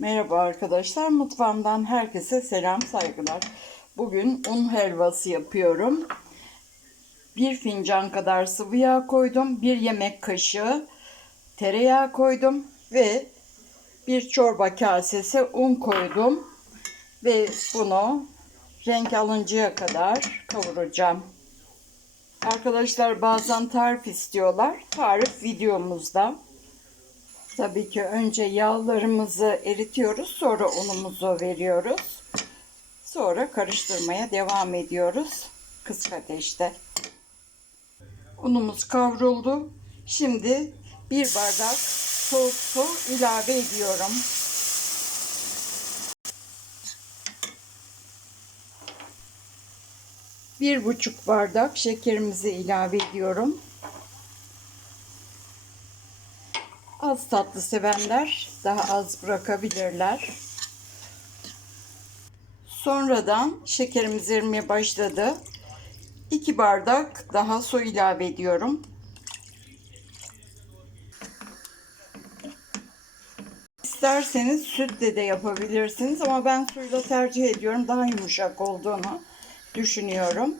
Merhaba arkadaşlar. Mutfağımdan herkese selam saygılar. Bugün un helvası yapıyorum. Bir fincan kadar sıvı yağ koydum. Bir yemek kaşığı tereyağı koydum. Ve bir çorba kasesi un koydum. Ve bunu renk alıncaya kadar kavuracağım. Arkadaşlar bazen tarif istiyorlar. Tarif videomuzda. Tabii ki önce yağlarımızı eritiyoruz. Sonra unumuzu veriyoruz. Sonra karıştırmaya devam ediyoruz. Kısık ateşte. Unumuz kavruldu. Şimdi bir bardak soğuk su ilave ediyorum. Bir buçuk bardak şekerimizi ilave ediyorum. Az tatlı sevenler daha az bırakabilirler. Sonradan şekerimiz erimeye başladı. 2 bardak daha su ilave ediyorum. İsterseniz sütle de yapabilirsiniz ama ben suyla tercih ediyorum. Daha yumuşak olduğunu düşünüyorum.